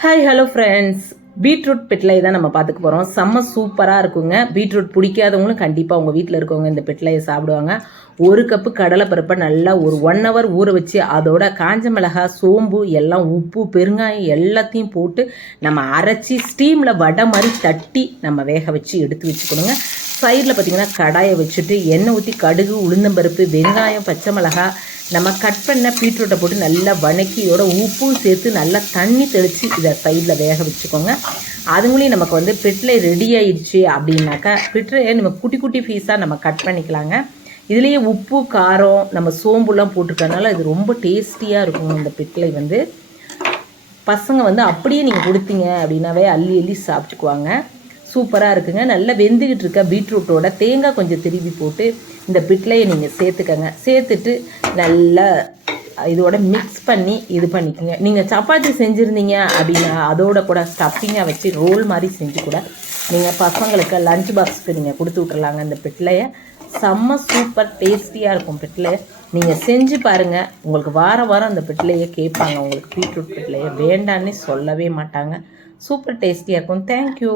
Hi hello friends, beetroot பெட்லை தான் நம்ம பார்த்துக்க போகிறோம். செம்ம சூப்பராக இருக்குங்க. பீட்ரூட் பிடிக்காதவங்களும் கண்டிப்பாக உங்கள் வீட்டில் இருக்கவங்க இந்த பெட்லையை சாப்பிடுவாங்க. ஒரு கப்பு கடலைப்பருப்பை நல்லா ஒரு 1 hour ஊற வச்சு அதோட காஞ்ச மிளகாய், சோம்பு எல்லாம் உப்பு, பெருங்காயம் எல்லாத்தையும் போட்டு நம்ம அரைச்சி ஸ்டீமில் வடை மாதிரி தட்டி நம்ம வேக வச்சு எடுத்து வச்சுக்கணுங்க. சைடில் பார்த்திங்கன்னா கடாயை வச்சுட்டு எண்ணெய் ஊற்றி கடுகு, உளுந்தம்பருப்பு, வெங்காயம், பச்சை மிளகாய், நம்ம கட் பண்ண பீட்ரூட்டை போட்டு நல்லா வணக்கி இதோட உப்பும் சேர்த்து நல்லா தண்ணி தெளித்து இதை சைடில் வேக வச்சுக்கோங்க. அதுங்களையும் நமக்கு பெட்லை ரெடி ஆயிடுச்சு அப்படின்னாக்கா பெட்லையை நம்ம குட்டி குட்டி பீஸாக நம்ம கட் பண்ணிக்கலாங்க. இதுலேயே உப்பு, காரம், நம்ம சோம்புலாம் போட்டிருக்கறனால இது ரொம்ப டேஸ்டியாக இருக்கும். இந்த பெட்லை பசங்க அப்படியே நீங்கள் கொடுத்தீங்க அப்படின்னாவே அள்ளி அள்ளி சாப்பிட்டுக்குவாங்க. சூப்பராக இருக்குங்க. நல்லா வெந்துக்கிட்டு இருக்க பீட்ரூட்டோட தேங்காய் கொஞ்சம் திருவி போட்டு இந்த பிட்லையை நீங்கள் சேர்த்துக்கங்க. சேர்த்துட்டு நல்லா இதோட மிக்ஸ் பண்ணி இது பண்ணிக்கோங்க. நீங்கள் சப்பாத்தி செஞ்சுருந்தீங்க அப்படின்னா அதோட கூட ஸ்டஃப்பிங்காக வச்சு ரோல் மாதிரி செஞ்சு கூட நீங்கள் பசங்களுக்கு லஞ்ச் பாக்ஸுக்கு நீங்கள் கொடுத்து விட்றலாங்க. இந்த பிட்லையை செம்ம சூப்பர் டேஸ்டியாக இருக்கும். பிட்லையை நீங்கள் செஞ்சு பாருங்கள். உங்களுக்கு வாரம் வாரம் அந்த பிட்லையை கேட்பாங்க. உங்களுக்கு பீட்ரூட் பிட்லையை வேண்டான்னு சொல்லவே மாட்டாங்க. சூப்பர் டேஸ்டியாக இருக்கும். தேங்க்யூ.